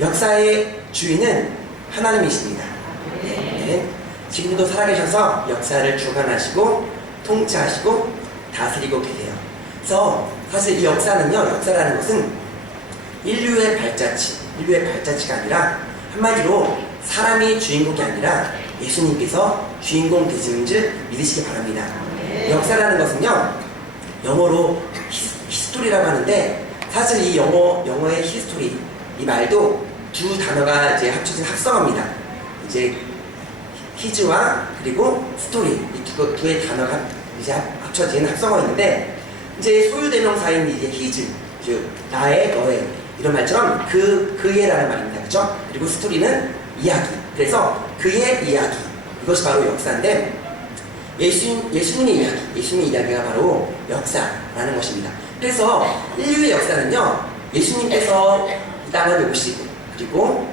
역사의 주인은 하나님이십니다. 네. 지금도 살아계셔서 역사를 주관하시고 통치하시고 다스리고 계세요. 그래서 사실 이 역사라는 것은 인류의 발자취가 아니라 한마디로 사람이 주인공이 아니라 예수님께서 주인공 되시는 줄 믿으시기 바랍니다. 역사라는 것은요, 영어로 히스토리라고 하는데, 사실 이 영어의 히스토리, 이 말도 두 단어가 이제 합쳐진 합성어입니다. 이제 히즈와 그리고 스토리, 이 두의 단어가 이제 합쳐진 합성어인데, 이제 소유대명사인 이제 히즈, 즉 나의, 너의 이런 말처럼 그의라는 말입니다. 그렇죠? 그리고 스토리는 이야기. 그래서 그의 이야기, 이것이 바로 역사인데, 예수님의 이야기가 바로 역사라는 것입니다. 그래서 인류의 역사는요, 예수님께서 이 땅을 오시고, 그리고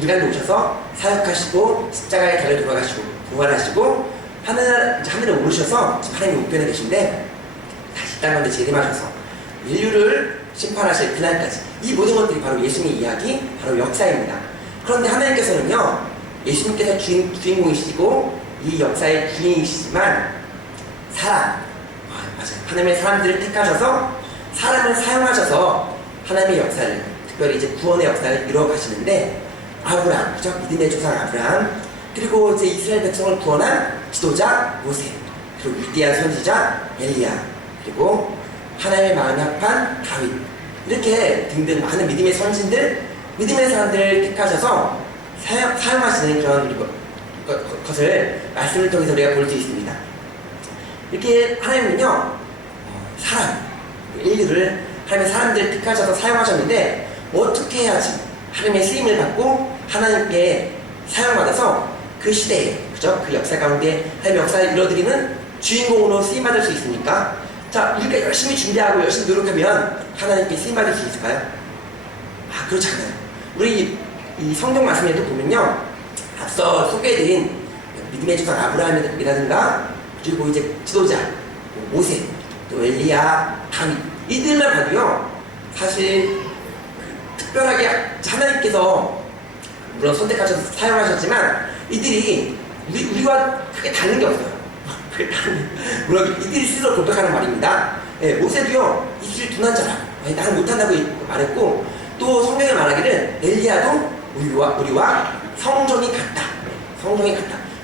인간으로 오셔서 사역하시고 십자가에 달려 돌아가시고 부활하시고 하늘에 오르셔서 하나님의 우편에 계신데, 다시 땅가운데 재림하셔서 인류를 심판하실 그날까지, 이 모든 것들이 바로 예수님의 이야기, 바로 역사입니다. 그런데 하나님께서는요, 예수님께서 주인공이시고 이 역사의 주인이시지만 하나님의 사람들을 택하셔서 사람을 사용하셔서 하나님의 역사를, 특별히 이제 구원의 역사를 이루어 가시는데, 아브라함, 그죠? 믿음의 조상 아브라함, 그리고 이제 이스라엘 백성을 구원한 지도자 모세, 그리고 위대한 선지자 엘리야, 그리고 하나님의 마음이 합한 다윗, 이렇게 등등 많은 믿음의 선진들, 믿음의 사람들을 택하셔서 사용하시는 그런 것을 말씀을 통해서 우리가 볼 수 있습니다. 이렇게 하나님은요, 인류를 하나님의 사람들을 택하셔서 사용하셨는데, 어떻게 해야지 하나님의 쓰임을 받고 하나님께 사용받아서 그 시대에, 그죠? 그 역사 가운데 하나님의 역사를 이뤄드리는 주인공으로 쓰임받을 수 있습니까? 자, 우리가 열심히 준비하고 열심히 노력하면 하나님께 쓰임받을 수 있을까요? 그렇지 않아요. 우리 이 성경 말씀에도 보면요, 앞서 소개해드린 믿음의 조상 아브라함이라든가, 그리고 이제 지도자 모세, 또 엘리야, 다윗, 이들만 봐도요, 사실 특별하게 하나님께서 물론 선택하셔서 사용하셨지만 이들이 우리와 크게 다른 게 없어요. 물론 이들이 스스로 고백하는 말입니다. 모세도요, 이 길을 둔한 자라, 나는 못한다고 말했고, 또 성경에 말하기를 엘리야도 우리와 성정이 같다.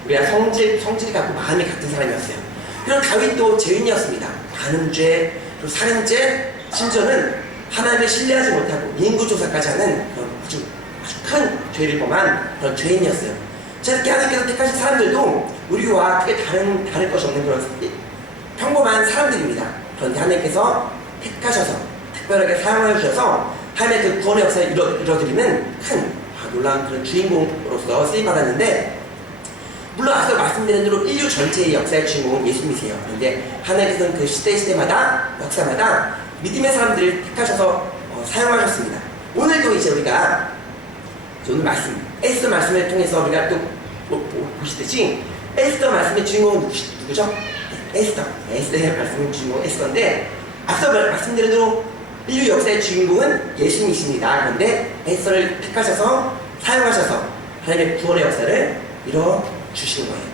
우리가 성질이 같고 마음이 같은 사람이었어요. 그리고 다윗도 죄인이었습니다. 많은 죄, 또 살인죄, 심지어는 하나님을 신뢰하지 못하고 인구조사까지 하는 그런 아주 큰 죄를 범한 그런 죄인이었어요. 자, 이렇게 하나님께서 택하신 사람들도 우리와 크게 다를 것이 없는 그런 평범한 사람들입니다. 그런데 하나님께서 택하셔서 특별하게 사용해 주셔서 하나님의 그 구원의 역사를 이뤄드리는 큰 놀라운 그런 주인공으로서 쓰임받았는데, 물론 앞서 말씀드린 대로 인류 전체의 역사의 주인공은 예수님이세요. 그런데 하나님께서는 그 시대마다 역사마다 믿음의 사람들을 택하셔서 사용하셨습니다. 오늘도 이제 우리가 오늘 에스더 말씀을 통해서 우리가 또 보시듯이 에스더 말씀의 주인공은 누구죠? 에스더의 말씀의 주인공은 에스더인데, 앞서 말씀드린 대로 인류 역사의 주인공은 예수님이십니다. 그런데 에스더를 택하셔서 사용하셔서 하나님의 구원의 역사를 이뤄주시는 거예요.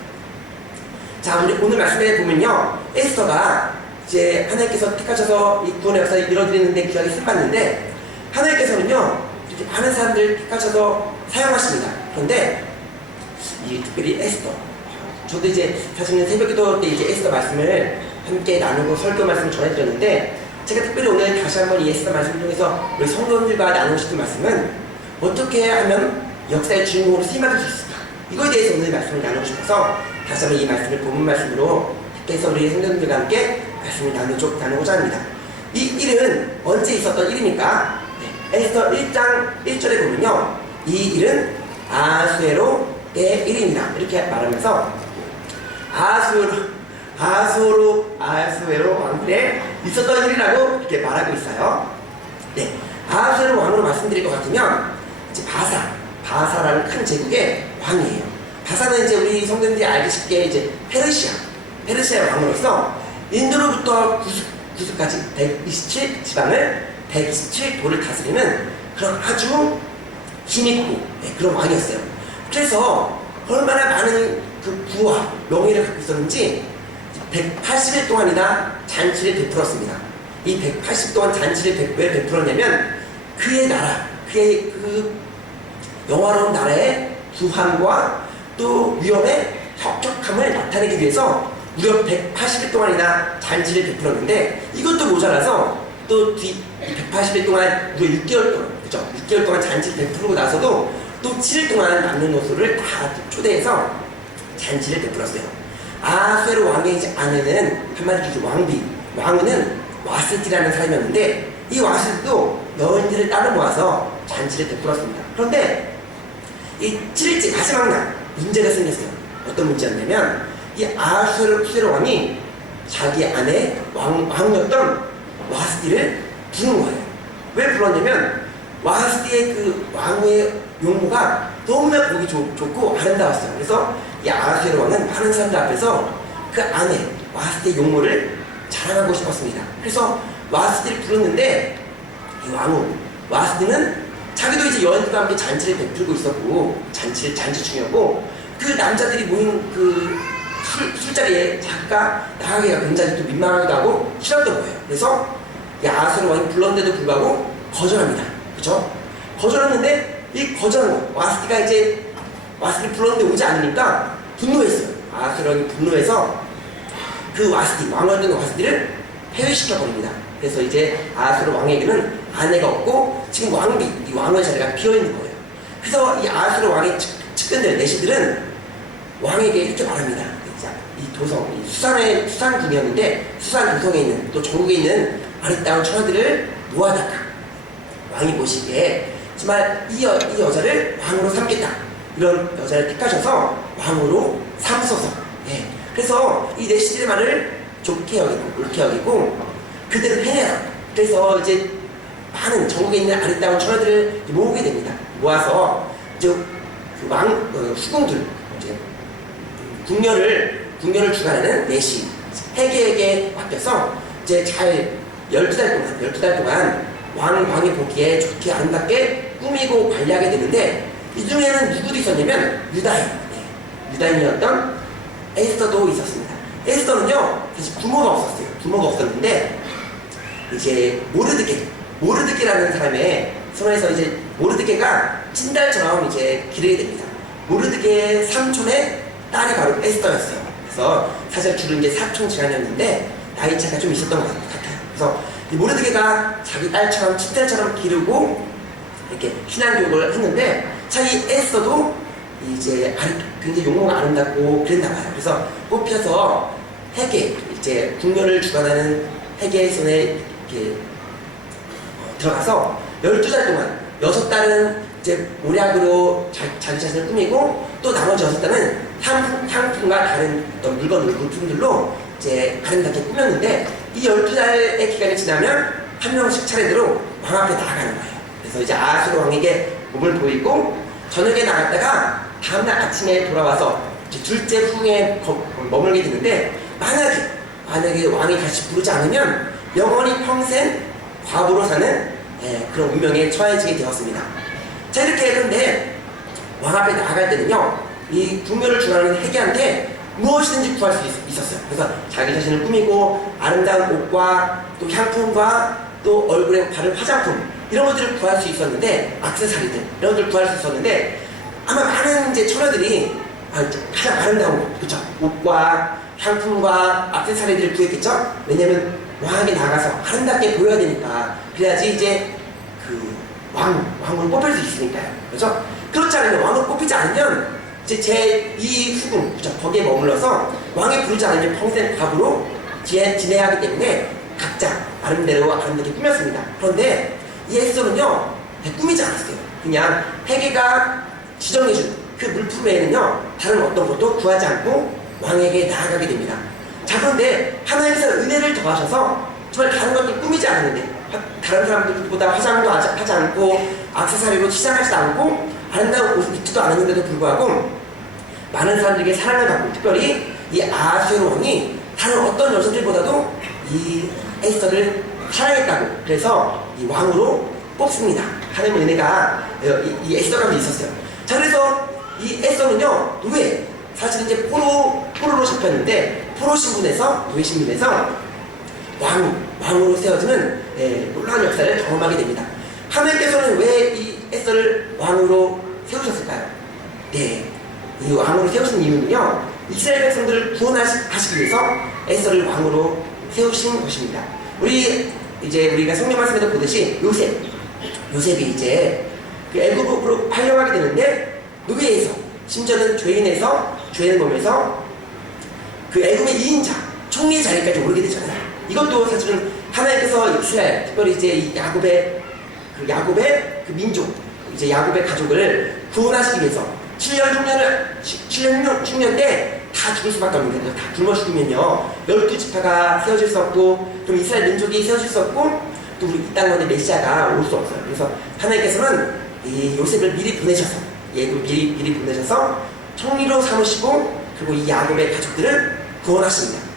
자, 우리 오늘 말씀에 보면요, 에스더가 이제 하나님께서 택하셔서 이 구원의 역사를 이뤄드리는데 귀하게 쓰임받는데, 하나님께서는요, 이렇게 많은 사람들을 택하셔서 사용하십니다. 그런데 특별히 에스더, 저도 이제 사실은 새벽기도 때 이제 에스더 말씀을 함께 나누고 설교 말씀을 전해드렸는데, 제가 특별히 오늘 다시 한번 이 에스더 말씀을 통해서 우리 성도님들과 나누고 싶은 말씀은, 어떻게 하면 역사의 주인공으로 쓰임받을 수 있을까? 이거에 대해서 오늘 말씀을 나누고 싶어서 다시 한번 이 말씀을 본문 말씀으로 택해서 우리 성도님들과 함께 말씀을 나누고자 합니다. 이 일은 언제 있었던 일입니까? 에스더 1장 1절에 보면요, 이 일은 아하수에로의 일입니다. 이렇게 말하면서 아하수에로 왕들에 있었던 일이라고 이렇게 말하고 있어요. 네, 아하수에로 왕으로 말씀드릴 것 같으면 이제 바사라는 큰 제국의 왕이에요. 바사는 이제 우리 성도님들이 알기 쉽게 이제 페르시아 왕으로서 인도로부터 구스까지 127 지방을 127도를 다스리는 그런 아주 힘있고 그런 왕이었어요. 그래서 얼마나 많은 그 부와 명예를 갖고 있었는지 180일 동안이나 잔치를 베풀었습니다. 이 180일 동안 잔치를 왜 베풀었냐면 그의 나라, 그의 그 영화로운 나라의 부함과 또 위험의 혁혁함을 나타내기 위해서 무려 180일 동안이나 잔치를 베풀었는데 이것도 모자라서 또 뒤 180일 동안 무려 6개월 동안, 그죠? 6개월 동안 잔치를 베풀고 나서도 또 7일 동안 남녀노소를 다 초대해서 잔치를 베풀었어요. 아수에로 왕의 아내는 한마디로 왕은 와스티라는 사람이었는데 이 와스티도 여인들을 따로 모아서 잔치를 베풀었습니다. 그런데 이 7일째 마지막 날 문제가 생겼어요. 어떤 문제였냐면 이 아수에로 왕이 자기 아내 왕이었던 와스티를 부른 거예요. 왜 불렀냐면 와스티의 그 왕의 용모가 너무나 보기 좋고 아름다웠어요. 그래서 이 아수에로 왕은 많은 사람들 앞에서 그 아내 와스티의 용모를 자랑하고 싶었습니다. 그래서 와스티를 부르는데 이 와스티는 자기도 이제 여인들과 함께 잔치를 베풀고 있었고 잔치 중이었고 그 남자들이 모인 그 술자리에 자기가 나가기가 굉장히 또 민망하기도 하고 싫었던 거예요. 그래서 이 아수에로 왕이 불렀는데도 불구하고 거절합니다. 그렇죠? 거절했는데 이 거절한 와스티가 이제 와스티를 불렀는데 오지 않으니까 분노했어요. 아수에로 왕이 분노해서 그 와스티, 왕이었던 와스티를 폐위시켜버립니다. 그래서 이제 아수에로 왕에게는 아내가 없고 지금 이 왕의 자리가 비어있는 거예요. 그래서 이 아수에로 왕의 측근들, 내시들은 왕에게 이렇게 말합니다. 이 도성, 이 수산군이었는데 수산 도성에 있는 또 전국에 있는 아리따운 처녀들을 모아다가 왕이 보시기에 정말 이 여자를 왕으로 삼겠다. 이런 여자를 택하셔서 왕으로 삼소서. 그래서 이 내시들의 말을 좋게 여기고 옳게 여기고 그대로 행해라. 그래서 이제 많은 전국에 있는 아리따운 처녀들을 모으게 됩니다. 모아서 이제 그 수궁들 이제 궁녀를 주관하는 내시 해계에게 맡겨서 이제 잘 12달 동안 왕이 보기에 좋게 아름답게 꾸미고 관리하게 되는데 이 중에는 누구도 있었냐면 유다인이었던 에스더도 있었습니다. 에스더는요 사실 부모가 없었는데 이제 모르드게라는 사람의 손에서 이제 모르드게가 찐달처럼 이제 기르게 됩니다. 모르드게의 삼촌의 딸이 바로 에스더였어요. 그래서 사실 둘은 이제 사촌지간이었는데 나이 차가 좀 있었던 것 같아요. 그래서 이 모르드게가 자기 딸처럼 친딸처럼 기르고 이렇게 신앙교육을 했는데 자 이 에스더도 이제 굉장히 용모가 아름답고 그랬나 봐요. 그래서 뽑혀서 해계 이제 궁녀를 주관하는 해계의 손에 이렇게 들어가서 12달 동안 6달은 이제 모략으로 자기 자신을 꾸미고 또 나머지 6달은 향품과 다른 어떤 물품들로 이제 아름답게 꾸몄는데 이 12달의 기간이 지나면 한 명씩 차례대로 왕 앞에 나아가는 거예요. 그래서 이제 아수르 왕에게 몸을 보이고 저녁에 나갔다가 다음날 아침에 돌아와서 이제 둘째 후에 머물게 되는데 만약에 왕이 다시 부르지 않으면 영원히 평생 과부로 사는 그런 운명에 처해지게 되었습니다. 자 이렇게 그런데 왕 앞에 나아갈 때는요 이 궁녀를 주관하는 해계한테 무엇이든지 구할 수 있었어요. 그래서 자기 자신을 꾸미고 아름다운 옷과 또 향품과 또 얼굴에 바를 화장품 이런 것들을 구할 수 있었는데 액세서리들 이런 것들을 구할 수 있었는데 아마 많은 이제 처녀들이 가장 아름다운 그쵸? 옷과 향품과 액세서리들을 구했겠죠? 왜냐면 왕에게 나가서 아름답게 보여야 되니까 그래야지 이제 그 왕으로 뽑힐 수 있으니까요. 그렇죠? 그렇지 않으면 왕으로 뽑히지 않으면 이제 제2 후궁 그쵸? 거기에 머물러서 왕에 부르지 않으면 평생 과부로 지내야 하기 때문에 각자 나름대로 아름답게 꾸몄습니다. 그런데 이 에스더는요 꾸미지 않았어요. 그냥 해계가 지정해준 그 물품 외에는요 다른 어떤 것도 구하지 않고 왕에게 나아가게 됩니다. 자 그런데 하나님께서 은혜를 더하셔서 정말 다른 것들 꾸미지 않았는데 다른 사람들보다 화장도 하지 않고 액세서리로 치장하지도 않고 아름다운 옷을 입지도 않았는데도 불구하고 많은 사람들에게 사랑을 받고 특별히 이 아수에로 왕이 다른 어떤 여성들보다도 이 에스더를 사랑했다고 그래서 이 왕으로 뽑습니다. 하나님의 은혜가 이 에스더가 있었어요. 자, 그래서 이 에스더는요, 노예, 사실 이제 포로로 잡혔는데, 포로 신분에서, 노예 신분에서 왕으로 세워지는 놀라운 역사를 경험하게 됩니다. 하나님께서는 왜 이 에스더를 왕으로 세우셨을까요? 네, 이 왕으로 세우신 이유는요, 이스라엘 백성들을 구원하시기 위해서 에스더를 왕으로 세우신 것입니다. 우리가 성경 말씀에도 보듯이 요셉이 이제 그 애굽으로 팔려가게 되는데, 노예에서, 심지어는 죄인을 보면서 그 애굽의 2인자 총리 자리까지 오르게 되잖아요. 이것도 사실은 하나님께서 이스라엘, 특별히 이제 이 야곱의 그 민족, 이제 야곱의 가족을 구원하시기 위해서 7년 흉년 때 다 죽을 수밖에 없는 거예요. 다 굶어 죽으면요, 12지파가 세워질 수 없고, 또 이스라엘 민족이 세워질 수 없고, 또 우리 이 땅 가운데 메시아가 올 수 없어요. 그래서 하나님께서는 이 요셉을 미리 보내셔서, 미리 보내셔서 총리로 삼으시고, 그리고 이 야곱의 가족들을 구원하십니다.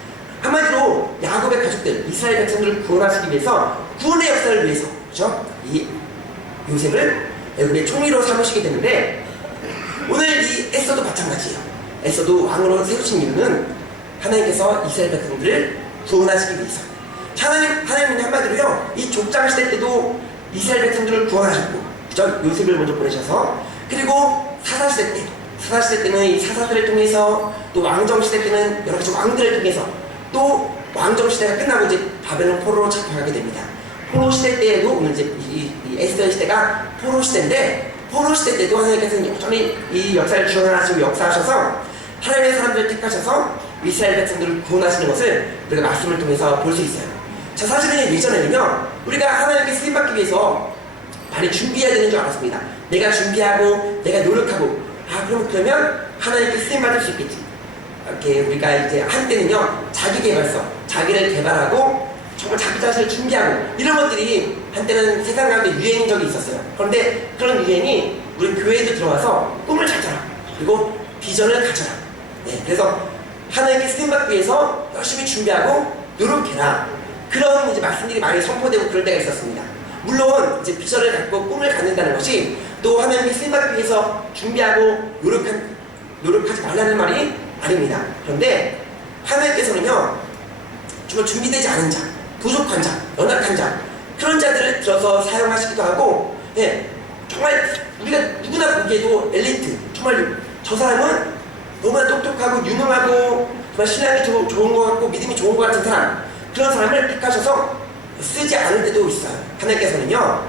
한마디로 야곱의 가족들, 이스라엘 백성들을 구원하시기 위해서, 구원의 역사를 위해서, 그렇죠? 이 요셉을 애굽의 총리로 삼으시게 되는데, 오늘 이 에스더도 마찬가지예요. 에스더도 왕으로 세우신 이유는 하나님께서 이스라엘 백성들을 구원하시기 위해서. 하나님은 한마디로요, 이 족장 시대 때도 이스라엘 백성들을 구원하셨고, 그죠? 요셉을 먼저 보내셔서, 그리고 사사시대 때는 이 사사들을 통해서, 또 왕정시대 때는 여러 가지 왕들을 통해서, 또 왕정시대가 끝나고 이제 바벨론 포로로 잡혀가게 됩니다. 포로시대 때에도, 오늘 이제 이 에스더 시대가 포로시대인데, 포로시대 때도 하나님께서는 여전히 이 역사를 주관하시고 역사하셔서 하나님의 사람들을 택하셔서 이스라엘 백성들을 구원하시는 것을 우리가 말씀을 통해서 볼 수 있어요. 자, 사실은 예전에는요, 우리가 하나님께 쓰임받기 위해서 많이 준비해야 되는 줄 알았습니다. 내가 준비하고 내가 노력하고, 그러면 하나님께 쓰임받을 수 있겠지. 이렇게 우리가 이제 한때는요, 자기개발서, 자기를 개발하고 정말 자기 자신을 준비하고, 이런 것들이 한때는 세상 가운데 유행인 적이 있었어요. 그런데 그런 유행이 우리 교회에도 들어와서 꿈을 찾아라, 그리고 비전을 가져라. 네, 그래서 하나님께 쓰임받기 위해서 열심히 준비하고 노력해라, 그런 이제 말씀들이 많이 선포되고 그럴 때가 있었습니다. 물론 이제 비전을 갖고 꿈을 갖는다는 것이 또 하나님께 쓰임받기 위해서 준비하고 노력하지 말라는 말이 아닙니다. 그런데 하나님께서는요, 정말 준비되지 않은 자, 부족한 자, 연약한 자, 그런 자들을 들어서 사용하시기도 하고, 정말 우리가 누구나 보기에도 엘리트, 정말 저 사람은 너무나 똑똑하고 유능하고 정말 신앙이 좋은 것 같고 믿음이 좋은 것 같은 사람, 그런 사람을 택하셔서 쓰지 않을 때도 있어요. 하나님께서는요,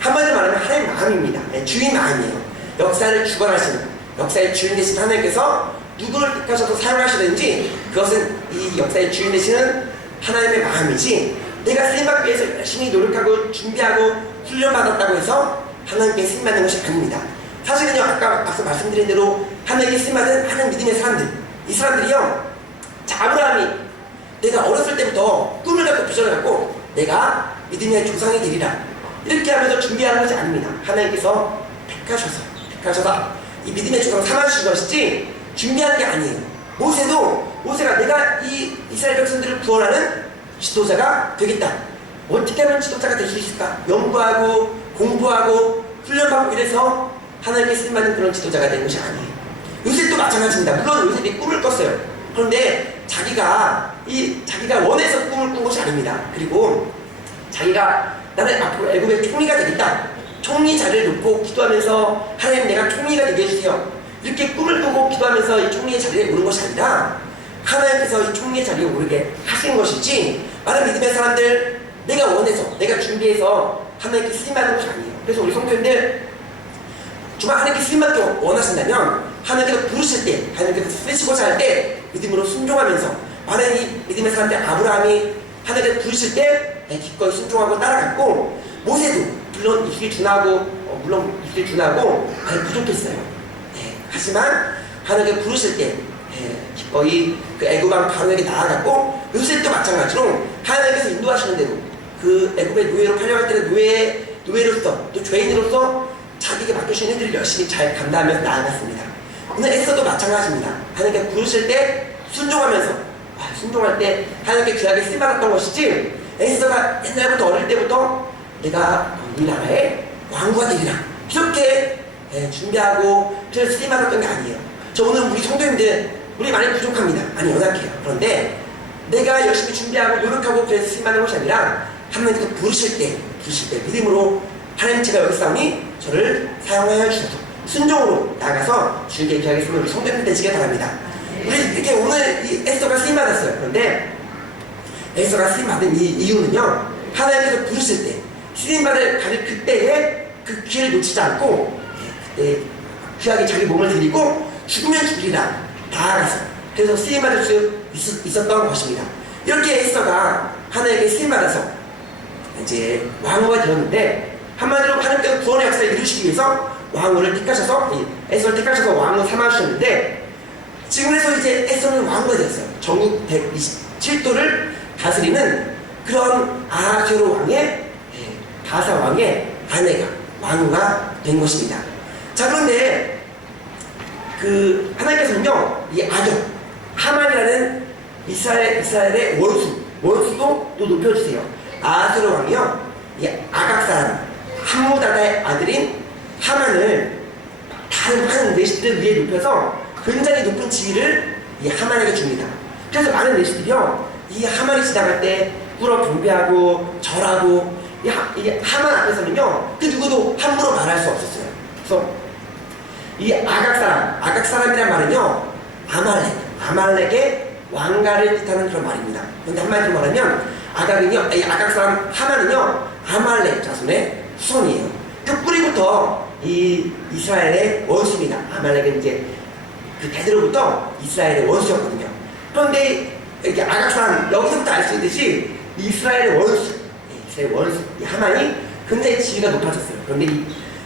한마디로 말하면 하나님 마음입니다. 주인 마음이에요. 역사를 주관하시는, 역사의 주인 되신 하나님께서 누구를 택하셔서 사용하시든지 그것은 이 역사의 주인 되시는 하나님의 마음이지, 내가 쓰임받기 위해서 열심히 노력하고 준비하고 훈련받았다고 해서 하나님께 쓰임받는 것이 아닙니다. 사실은요, 아까 앞서 말씀드린 대로 하나님께 쓰임받은 하나님 믿음의 사람들, 이 사람들이요, 아브라함이 내가 어렸을 때부터 꿈을 갖고 비전을 갖고 내가 믿음의 조상이 되리라, 이렇게 하면서 준비하는 것이 아닙니다. 하나님께서 택하셔서 이 믿음의 조상 삼아주신 것이지 준비하는 게 아니에요. 모세가 내가 이 이스라엘 백성들을 구원하는 지도자가 되겠다, 어떻게 하면 지도자가 될 수 있을까, 연구하고 공부하고 훈련받고 이래서 하나님께 쓰임받는 그런 지도자가 된 것이 아니에요. 요셉도 마찬가지입니다. 물론 요셉이 꿈을 꿨어요. 그런데 자기가 원해서 꿈을 꾼 것이 아닙니다. 그리고 자기가 나는 앞으로 애굽의 총리가 되겠다, 총리 자리를 놓고 기도하면서 하나님 내가 총리가 되게 해주세요, 이렇게 꿈을 꾸고 기도하면서 이 총리의 자리에 오른 것이 아니라 하나님께서 이 총리의 자리에 오르게 하신 것이지, 많은 믿음의 사람들 내가 원해서 내가 준비해서 하나님께 쓰임받는 것이 아니에요. 그래서 우리 성도님들 정말 하나님께 쓰임받기 원하신다면 하나님께서 부르실 때, 하나님께서 쓰시고자 할 때 믿음으로 순종하면서, 많은 이 믿음의 사람들 아브라함이 하나님께서 부르실 때 기꺼이 순종하고 따라갔고, 모세도 물론 입술이 둔하고 많이 부족했어요. 하지만 하나님께서 부르실 때 기꺼이 그 애굽 왕 바로에게 나아갔고, 요셉도 마찬가지로 하나님께서 인도하시는 대로 그 애굽의 노예로 팔려갈 때는 노예로서 또 죄인으로서 자기에게 맡겨주신 일들을 열심히 잘 감당하면서 나아갔습니다. 오늘 에스더도 마찬가지입니다. 하나님께 부르실 때 순종하면서, 순종할 때 하나님께 귀하게 쓰임받았던 것이지, 에스더가 옛날부터 어릴 때부터 내가 이 나라의 왕후가 되리라. 이렇게 준비하고 그래서 수임받았던 게 아니에요. 저 오늘 우리 성도님들 우리 많이 부족합니다. 많이 연약해요. 그런데 내가 열심히 준비하고 노력하고 그래서 수임받는 것이 아니라 하나님께서 부르실 때 믿음으로 하나님 제가 여기 있사오니 저를 사용하여 주셔서 순종으로 나가서 주님께 기하겠으면 우리 성도님들 되시길 바랍니다. 우리 이렇게 오늘 이 에스더가 수임받았어요. 그런데 에스더가 수임받은 이 이유는요, 하나님께서 부르실 때 수임받을 그때에 그 기회를 놓치지 않고 그때 귀하게 자기 몸을 드리고 죽으면 죽으리라 나아가서 그래서 수임받을 수 있었던 것입니다. 이렇게 에스더가 하나님께 수임받아서 이제 왕후가 되었는데, 한마디로 하나님께서 구원의 역사를 이루시기 위해서 왕후를 택하셔서 에스더를 택하셔서 왕후 삼아주셨는데, 지금에서 이제 에스더는 왕후가 되었어요. 전국 127도를 다스리는 그런 아하수에로 왕의 바사 왕의 아내가 왕후가 된 것입니다. 자, 그런데 그 하나님께서는요, 이 악역 하만이라는 이스라엘의 원수도 또 높여주세요. 아하수에로 왕이요, 이 아각 사람 함무다다의 아들인 하만을 다른 많은 내시들 위에 높여서 굉장히 높은 지위를 이 하만에게 줍니다. 그래서 많은 내시들이요, 이 하만이 지나갈 때 꿇어 경배하고 절하고, 이 하만 앞에서는요 그 누구도 함부로 말할 수 없었어요. 그래서 이 아각 사람이란 말은요 아말렉의 왕가를 뜻하는 그런 말입니다. 그런데 한마디로 말하면 이 아각 사람 하만은요 아말렉 자손의 후손이에요. 그 뿌리부터 이 이스라엘의 원수입니다. 아말렉은 이제 그 대대로부터 이스라엘의 원수였거든요. 그런데 이렇게 아각 사람, 여기서부터 알 수 있듯이 이스라엘의 원수, 이 하만이 굉장히 지위가 높아졌어요. 그런데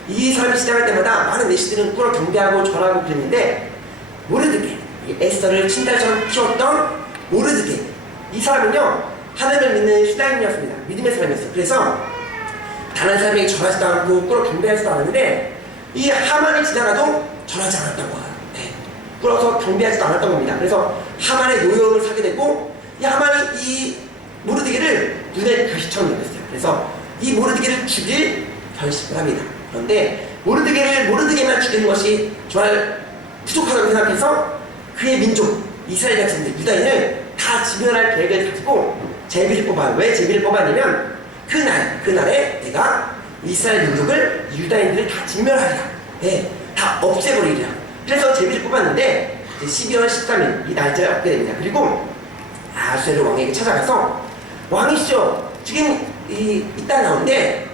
이 사람이 시작할 때마다 많은 내시들은 꿇어 경배하고 절하고 그랬는데, 모르드게, 이 에스더를 친딸처럼 키웠던 모르드게, 이 사람은요 하나님을 믿는 신앙인이었습니다. 믿음의 사람이었어요. 그래서 다른 사람에게 절하지도 않고 꿇어 경배하지도 않았는데, 이 하만이 지나가도 절하지 않았던 거예요. 꿇어서 경배하지도 않았던 겁니다. 그래서 하만의 노여움을 사게 되고, 이 하만이 이 모르드게를 눈에 가시처럼 여겼어요. 그래서 이 모르드게를 죽일 결심을 합니다. 그런데 모르드게만 죽이는 것이 정말 부족하다고 생각해서 그의 민족, 이스라엘 자체인데 유다인을 다 진멸할 계획을 가지고 제비를 뽑아요. 왜 제비를 뽑았냐면 그날에 내가 이스라엘 민족을, 유다인들을 다 진멸하리라. 다 없애버리리라. 그래서 제비를 뽑았는데 12월 13일 이 날짜를 얻게 됩니다. 그리고 아하수에로 왕에게 찾아가서, 왕이시죠, 지금 이 땅 가운데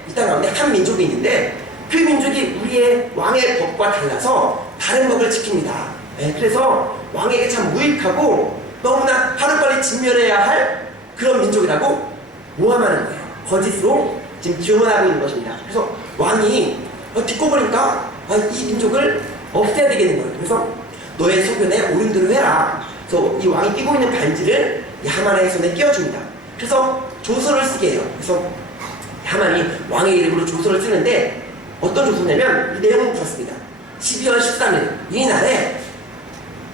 한 민족이 있는데 그 민족이 우리의 왕의 법과 달라서 다른 법을 지킵니다. 그래서 왕에게 참 무익하고 너무나 하루빨리 진멸해야 할 그런 민족이라고 모함하는 거예요. 거짓으로 지금 증언하고 있는 것입니다. 그래서 왕이 듣고 보니까 이 민족을 없애야 되겠는 거예요. 그래서 너의 소견에 옳은 대로 해라. 그래서 이 왕이 끼고 있는 반지를 이 하만의 손에 끼워줍니다. 그래서 조서를 쓰게 해요. 그래서 하만이 왕의 이름으로 조서를 쓰는데, 어떤 조서냐면 이 내용은 그렇습니다. 12월 13일 이 날에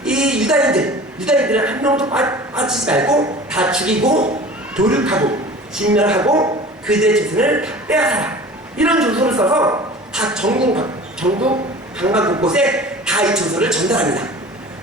이 유다인들을 한 명도 빠지지 말고 다 죽이고 도륙하고 진멸하고 그들의 재산을 다 빼앗아라. 이런 조서를 써서 다 전국 방방 곳곳에 다 이 조서를 전달합니다.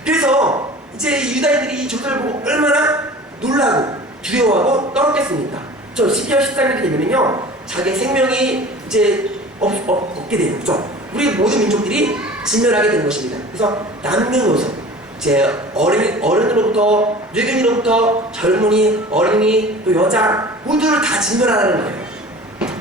그래서 이제 이 유다인들이 이 조서를 보고 얼마나 놀라고 두려워하고 떨었겠습니까? 저 12월 13일이 되면요 자기의 생명이 이제 없게 돼요. 그죠? 우리 모든 민족들이 진멸하게 되는 것입니다. 그래서 남녀노소, 이제 어른으로부터 늙은이로부터 젊은이, 어린이, 또 여자 모두를 다 진멸하라는 거예요.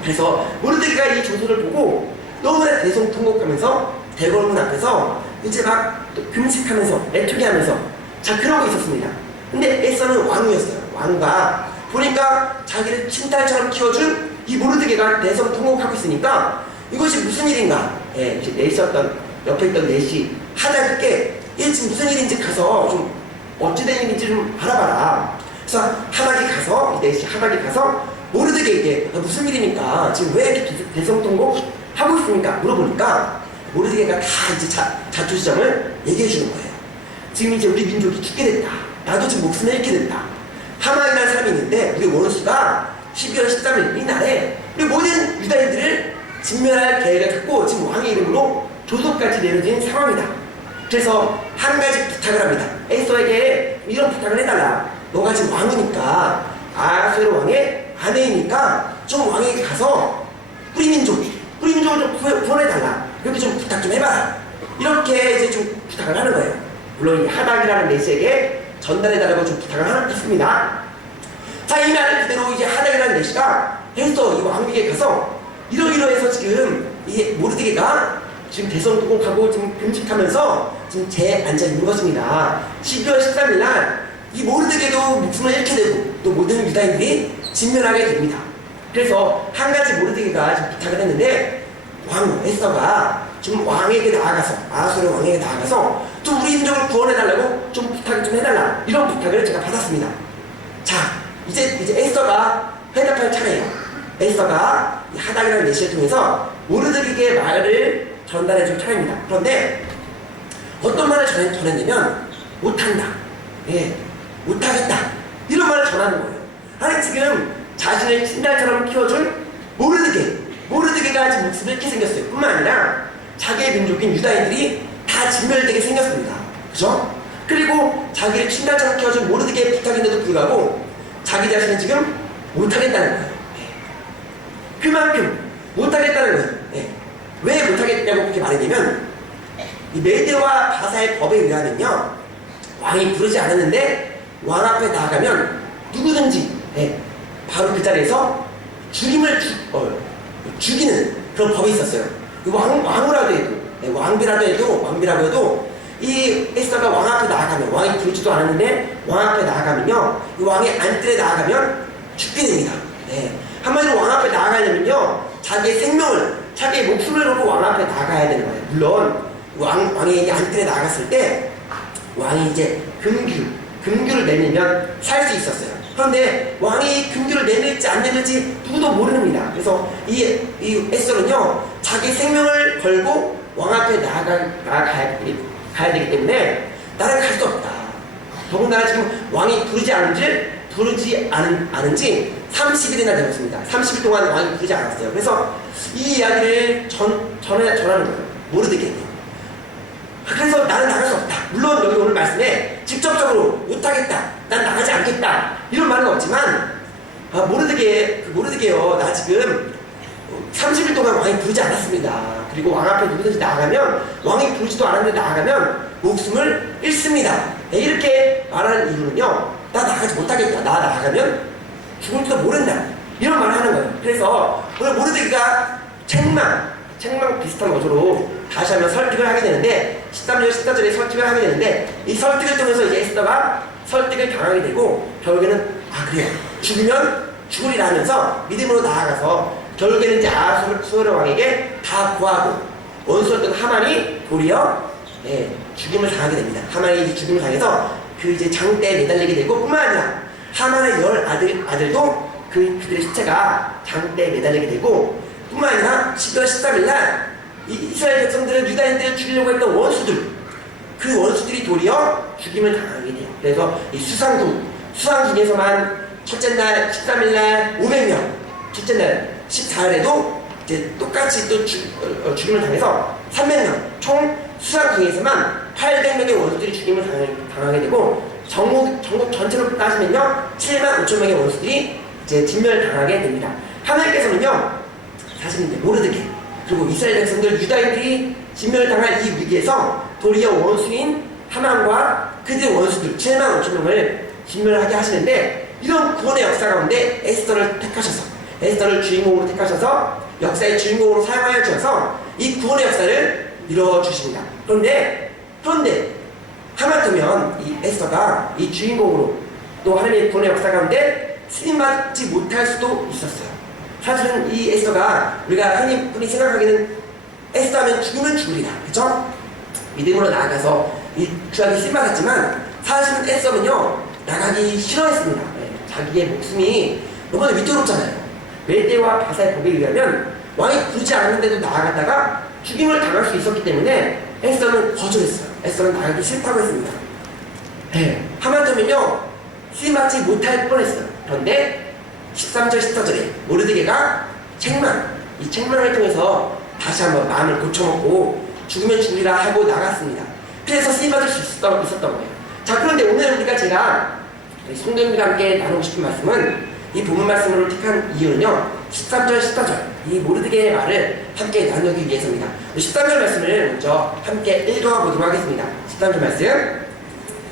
그래서 모르드게가 이 조서를 보고 너무나 대성통곡하면서 대궐문 앞에서 이제 막 금식하면서 애통해하면서 자 그러고 있었습니다. 근데 에스더는 왕이었어요. 왕과 보니까 자기를 친딸처럼 키워준 이 모르드게가 대성통곡하고 있으니까 이것이 무슨 일인가? 이제 내시였던 옆에 있던 내시 하닥에게 이게 지금 무슨 일인지 가서 좀 어찌된 일인지 좀 알아봐라. 그래서 내시 하닥이 가서 모르드게에게 무슨 일입니까? 지금 왜 이렇게 대성통곡 하고 있습니까? 물어보니까 모르드게가 다 이제 자초지정을 얘기해 주는 거예요. 지금 이제 우리 민족이 죽게 됐다. 나도 지금 목숨을 잃게 됐다. 하만이라는 사람이 있는데 우리 원수가 12월 13일 이 날에 우리 모든 유다인들을 진멸할 계획을 갖고 지금 왕의 이름으로 조속까지 내려진 상황이다. 그래서 한 가지 부탁을 합니다. 에스더에게 이런 부탁을 해달라. 너가 지금 왕이니까 아하수에로 왕의 아내이니까 좀 왕에게 가서 뿌리민족을 좀 구원해달라. 이렇게 좀 부탁 좀 해봐라. 이렇게 이제 좀 부탁을 하는 거예요. 물론 이 하닥이라는 내시에게 전달해달라고 좀 부탁을 했습니다. 자, 이 말을 그대로 이제 하닥이라는 내시가 에스더 이 왕에게 가서 이러이러해서 지금 이 모르드게가 지금 대성통곡하고 지금 금식하면서 지금 앉아 있는 것입니다. 12월 13일 날 이 모르드게도 목숨을 잃게 되고 또 모든 유다인들이 진멸하게 됩니다. 그래서 한 가지 모르드게가 지금 부탁을 했는데 왕 에스더가 지금 왕에게 나아가서 아하수에로 왕에게 나아가서 좀 우리 민족을 구원해달라고 좀 부탁을 좀 해달라. 이런 부탁을 제가 받았습니다. 자, 이제 에스더가 회답할 차례예요. 에스더가 이 하닥이라는 내시를 통해서 모르드게에게 말을 전달해줄 차례입니다. 그런데 어떤 말을 전했냐면 못한다, 예, 못하겠다, 이런 말을 전하는 거예요. 아니 지금 자신을 친달처럼 키워줄 모르드게가 지금 목숨을 잃게 생겼어요. 뿐만 아니라 자기의 민족인 유다인들이 다 진멸되게 생겼습니다. 그죠? 그리고 자기를 친달처럼 키워준 모르드게의 부탁인데도 불구하고 자기 자신은 지금 못하겠다는 거예요. 그만큼 못하겠다는 거예요. 예. 왜 못하겠냐고 그렇게 말했냐면 이 메대와 바사의 법에 의하면요, 왕이 부르지 않았는데 왕 앞에 나아가면 누구든지, 예, 바로 그 자리에서 죽이는 그런 법이 있었어요. 왕이라도 해도, 예, 왕비라고 해도 이 에스더가 왕 앞에 나아가면, 왕이 부르지도 않았는데 왕 앞에 나아가면요, 이 왕의 안뜰에 나아가면 죽게 됩니다. 예. 한마디로 왕 앞에 나아가려면요, 자기의 목숨을 걸고 왕 앞에 나가야 되는 거예요. 물론 왕의 안뜰에 나갔을 때 왕이 이제 금규를 내밀면 살 수 있었어요. 그런데 왕이 금규를 내밀지 안 내밀지 누구도 모릅니다. 그래서 이 에스더는요, 자기 생명을 걸고 왕 앞에 나가야 되기 때문에 나는 갈 수 없다. 더군다나 지금 왕이 부르지 않은지 30일이나 되었습니다. 30일 동안 왕이 부르지 않았어요. 그래서 이 이야기를 전하는 거예요. 모르드게에게. 그래서 나는 나갈 수 없다. 물론 여기 오늘 말씀에 직접적으로 못하겠다, 난 나가지 않겠다, 이런 말은 없지만, 모르드게요, 나 지금 30일 동안 왕이 부르지 않았습니다. 그리고 왕 앞에 누구든지 나아가면, 왕이 부르지도 않았는데 나아가면 목숨을 잃습니다. 네, 이렇게 말하는 이유는요, 나 나가지 못하겠다, 나 나가면 죽을지도 모른다, 이런 말을 하는 거예요. 그래서 오늘 모르드게가 책망 비슷한 어조로 다시 한번 설득을 하게 되는데, 13절 14절에 설득을 하게 되는데, 이 설득을 통해서 이제 에스더가 설득을 당하게 되고, 결국에는 그래요, 죽으면 죽으리라 하면서 믿음으로 나아가서 결국에는 이제 아하수에로 왕에게 다 구하고, 원수였던 하만이 도리어, 예, 죽임을 당하게 됩니다. 하만이 이제 죽임을 당해서 그 이제 장대에 매달리게 되고, 뿐만 아니라 하만의 10 아들도 그들의 시체가 장대에 매달리게 되고, 뿐만 아니라 12월 13일 날 이 이스라엘 백성들은 유다인들을 죽이려고 했던 그 원수들이 도리어 죽임을 당하게 돼요. 그래서 이 수상 중에서만 첫째 날 13일 날 500명, 둘째 날 14일에도 이제 똑같이 또 죽임을 당해서 300명, 총 수상 중에서만 800명의 원수들이 죽임을 당하게 되고, 전국 전체로 따지면요, 7만 5천 명의 원수들이 이제 진멸당하게 됩니다. 하나님께서는요, 사실 이제 모르드게, 그리고 이스라엘 백성들 유다인들이 진멸당할 이 위기에서 도리어 원수인 하만과 그들의 원수들 7만 5천 명을 진멸하게 하시는데, 이런 구원의 역사 가운데 에스더를 주인공으로 택하셔서 역사의 주인공으로 사용하여 주셔서 이 구원의 역사를 이루어주십니다. 그런데 하마터면 이 에스더가 이 주인공으로 또 하나님의 구원의 역사 가운데 쓰임받지 못할 수도 있었어요. 사실은 이 에스더가, 우리가 흔히 생각하기는 에스더 하면 죽으면 죽으리라, 그쵸? 믿음으로 나아가서 이 구약에 쓰임받았지만, 사실은 에스더는요, 나가기 싫어했습니다. 네, 자기의 목숨이 너무나 위태롭잖아요. 메대와 바사의 법에 의하면 왕이 부르지 않았는데도 나아갔다가 죽임을 당할 수 있었기 때문에 에스더는 거절했어요. 에스더는 나가기 싫다고 했습니다. 네, 하마터면요, 쓰임받지 못할 뻔했어요. 그런데 13절 14절에 모르드게가 책망, 이 책망을 통해서 다시 한번 마음을 고쳐먹고 죽으면 죽으리라 하고 나갔습니다. 그래서 쓰임받을 수 있었던 거예요. 자, 그런데 오늘 우리가 제가 성도님들과 함께 나누고 싶은 말씀은 이 본문 말씀으로 택한 이유는요, 13절, 14절 이 모르드게의 말을 함께 나누기 위해서입니다. 13절 말씀을 먼저 함께 읽어보도록 하겠습니다. 13절 말씀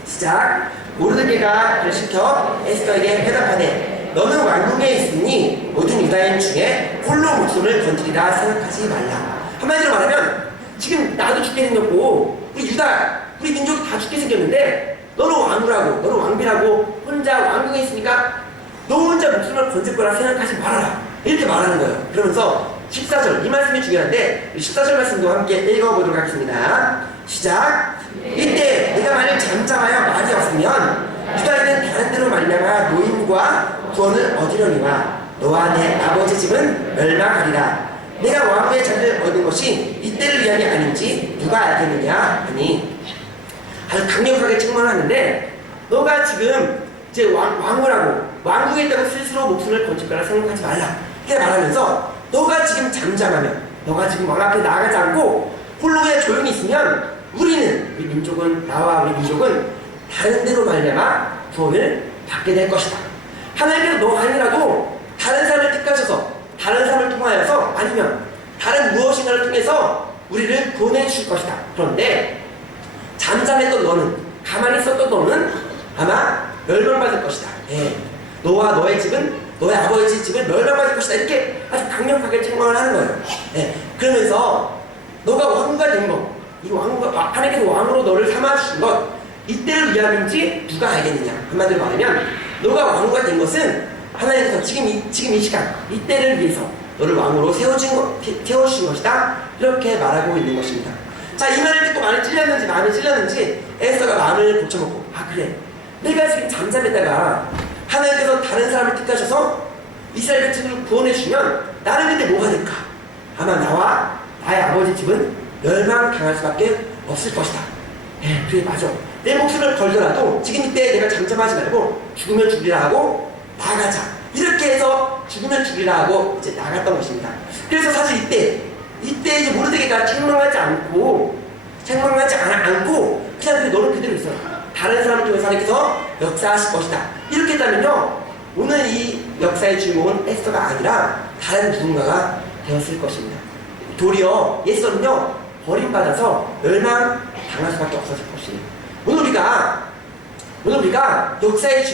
시작. 모르드게가 그를 시켜 에스더에게 대답하되 너는 왕궁에 있으니 모든 유다인 중에 홀로 목숨을 건지리라 생각하지 말라. 한마디로 말하면 지금 나도 죽게 생겼고 우리 유다, 우리 민족이 다 죽게 생겼는데 너는 왕이라고, 너는 왕비라고 혼자 왕궁에 있으니까 너 혼자 목숨을 건질 거라 생각하지 말아라. 이렇게 말하는 거예요. 그러면서 14절, 이 말씀이 중요한데 14절 말씀도 함께 읽어보도록 하겠습니다. 시작. 이때 내가 만일 잠잠하여 말이 없으면 유다인은 다른 데로 말미암아 노임과 구원을 얻으려니와 너와 내 아버지 집은 멸망하리라. 내가 왕후의 자리를 얻은 것이 이때를 위함이 아닌지 누가 알겠느냐 하니 아주 강력하게 책망을 하는데 너가 지금 이제 왕후라고 왕궁에 있다고 스스로 목숨을 건질 거라 생각하지 말라. 이렇게 말하면서 너가 지금 잠잠하면, 너가 지금 왕 앞에 나아가지 않고 홀로 그냥 조용히 있으면 우리는, 우리 민족은, 나와 우리 민족은 다른 데로 말미암아 구원을 받게 될 것이다. 하나님께서 너가 아니라도 다른 사람을 택하셔서 다른 사람을 통하여서 아니면 다른 무엇인가를 통해서 우리를 구원해 주실 것이다. 그런데 잠잠했던 너는, 가만히 있었던 너는 아마 멸망받을 것이다. 예. 너와 너의 집은, 너의 아버지 집은 멸망받을 것이다. 이렇게 아주 강력하게 책망을 하는 거예요. 예. 그러면서 너가 왕후가 된 것, 이 왕후가, 하나님께서 왕으로 너를 삼아주신 것, 이때를 위함인지 누가 알겠느냐. 한마디로 말하면 너가 왕후가 된 것은 하나님께서 지금 이 시간, 이때를 위해서 너를 왕으로 세워주신 것이다. 이렇게 말하고 있는 것입니다. 자, 이 말을 듣고 마음이 찔렸는지 에스더가 마음을 고쳐먹고, 아 그래, 내가 지금 잠잠했다가 하나님께서 다른 사람을 택하셔서 이스라엘 백성을 구원해 주시면 나는 근데 뭐가 될까? 아마 나와 나의 아버지 집은 멸망당할 수밖에 없을 것이다. 예, 그래 맞아. 내 목숨을 걸더라도 지금 이때 내가 잠잠하지 말고 죽으면 죽으리라 하고 나가자. 이렇게 해서 죽으면 죽으리라 하고 이제 나갔던 것입니다. 그래서 사실 이때 이제 모르드게가 책망하지 않고 그냥 그래 너는 그대로 있어. 다른 사람을 통해서 하나님께서 역사하실 것이다. 이렇게 했다면요, 오늘 이 역사의 주인공은 에스더가 아니라 다른 누군가가 되었을 것입니다. 도리어 에스더는요, 버림받아서 멸망당할 수밖에 없었을 것입니다. 오늘 우리가 역사의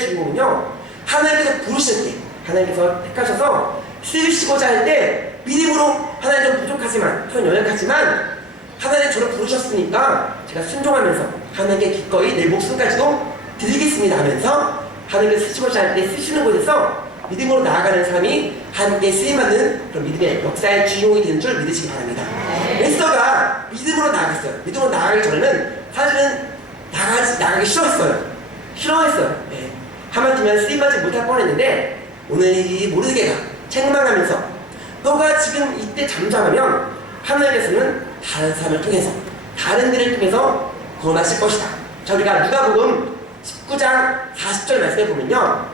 주인공은요, 하나님께서 부르실 때, 하나님께서 택하셔서 쓰시고자 할 때 믿음으로 하나님 좀 부족하지만, 좀 연약하지만 하나님 저를 부르셨으니까 제가 순종하면서 하나님께 기꺼이 내 목숨까지도 드리겠습니다 하면서 하나님께서 쓰시고자 할 때 쓰시는 곳에서 믿음으로 나아가는 사람이 하나님께 쓰임받는 그런 믿음의 역사의 주인공이 되는 줄 믿으시기 바랍니다. 에스더가 믿음으로 나아갔어요. 믿음으로 나아가기 전에는 사실은 나가기 싫어했어요. 네. 하마터면 쓰임받지 못할 뻔했는데 오늘 이 모르드게가 책망하면서 너가 지금 이때 잠잠하면 하나님께서는 다른 사람을 통해서, 다른 데를 통해서 구원하실 것이다. 자, 우리가 누가복음 19장 40절 말씀에 보면요,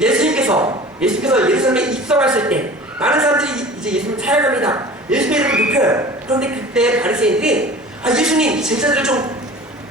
예수님께서 예루살렘에 입성하실 때 많은 사람들이 이제 예수님을 찬양합니다. 예수님의 이름을 높여요. 그런데 그때 바리새인들이 예수님 이 제자들을 좀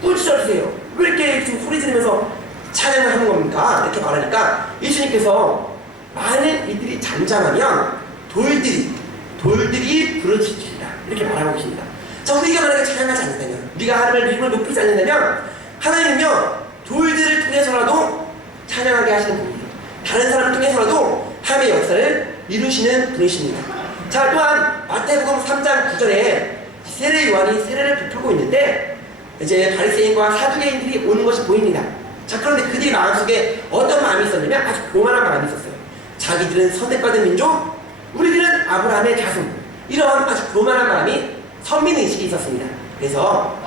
꾸짖어주세요. 왜 이렇게 지금 소리 지르면서 찬양을 하는 겁니까? 이렇게 말하니까 예수님께서 만일 이들이 잠잠하면 돌들이 부르짖으리라. 이렇게 말하고 계십니다. 자, 우리가 만약에 찬양하지 않는다면, 우리가 하나님의 이름을 높이지 않는다면 하나님은요, 돌들을 통해서라도 찬양하게 하시는 분이에요. 다른 사람을 통해서라도 하나님의 역사를 이루시는 분이십니다. 자, 또한 마태복음 3장 9절에 세례 요한이 세례를 베풀고 있는데 이제 바리새인과 사두개인들이 오는 것이 보입니다. 자, 그런데 그들이 마음속에 어떤 마음이 있었냐면 아주 교만한 마음이 있었어요. 자기들은 선택받은 민족, 우리들은 아브라함의 자손, 이런 아주 교만한 마음이 선민의식이 있었습니다. 그래서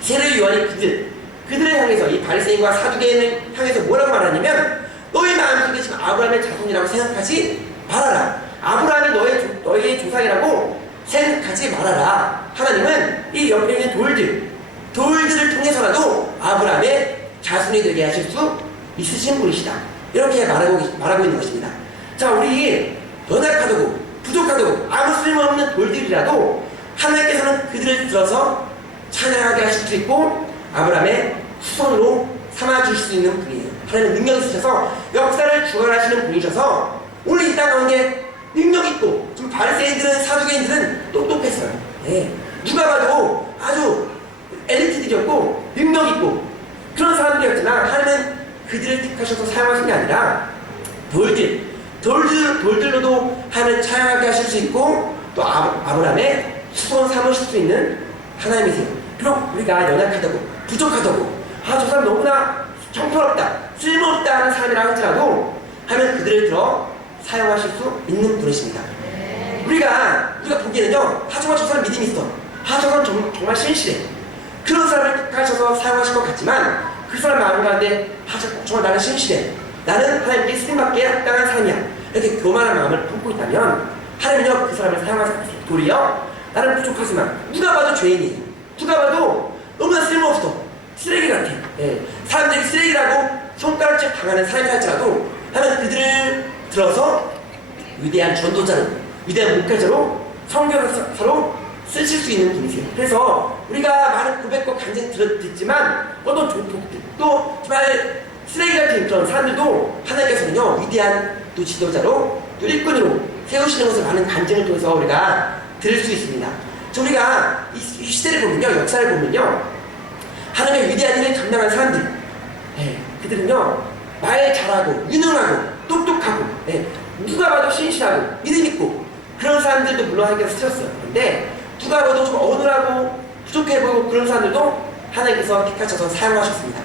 세례 요한이 그들을 향해서, 이 바리새인과 사두개인을 향해서 뭐라고 말하냐면 너희 마음속에 지금 아브라함의 자손이라고 생각하지 말아라. 아브라함이 너희의 조상이라고 생각하지 말아라. 하나님은 이 옆에 있는 돌들을 통해서라도 아브라함의 자손이 되게 하실 수 있으신 분이시다. 이렇게 말하고 있는 것입니다. 자, 우리 연약하다고 부족하다고 아무 쓸모없는 돌들이라도 하나님께서는 그들을 들어서 찬양하게 하실 수 있고 아브라함의 후손으로 삼아주실 수 있는 분이에요. 하나님은 능력이 있으셔서 역사를 주관하시는 분이셔서 오늘 이 땅 가운데 능력 있고 좀 바리새인들은 사두개인들은 똑똑했어요. 네. 누가 봐도 아주 엘리트들이었고 능력 있고 그런 사람들이었지만 하나님은 그들을 택하셔서 사용하신 게 아니라 돌들로도 하나님을 찬양하게 하실 수 있고 또 아브라함의 후손 삼으실 수 있는 하나님이세요. 비록 우리가 연약하다고 부족하다고 저 사람 너무나 형편없다 쓸모없다 하는 사람이라 할지라도 하나님은 그들을 들어 사용하실 수 있는 분이십니다. 우리가 보기에는요 정말 저 사람 믿음이 있어 저 사람 정말 신실해 그런 사람을 택하셔서 사용하실 것 같지만 그 사람 마음 가운데 정말 나는 신실해 나는 하나님께 쓰임받기에 합당한 사람이야 이렇게 교만한 마음을 품고 있다면 하나님은요 그 사람을 사용하실 도리어 나는 부족하지만 누가 봐도 죄인이 누가 봐도 너무나 쓸모없어 쓰레기 같아 사람들이 쓰레기라고 손가락질 당하는 사람이 할지라도 하나님은 그들을 들어서 위대한 전도자로 위대한 목회자로 선교사로 쓰실 수 있는 분이세요. 그래서 우리가 많은 고백과 간증 듣지만 어떤 또 정말 쓰레기 같은 그런 사람들도 하나님께서는요 위대한 또 지도자로 또 일꾼으로 세우시는 것을 많은 간증을 통해서 우리가 들을 수 있습니다. 우리가 이 시대를 보면요 역사를 보면요 하나님의 위대한 일을 감당한 사람들 그들은요 말 잘하고 유능하고 똑똑하고 누가 봐도 신실하고 믿음 있고 그런 사람들도 물론 하나님께서 쓰셨어요. 그런데 누가 봐도 좀 어눌하고 부족해 보이고 그런 사람들도 하나님께서 택하셔서 사용하셨습니다.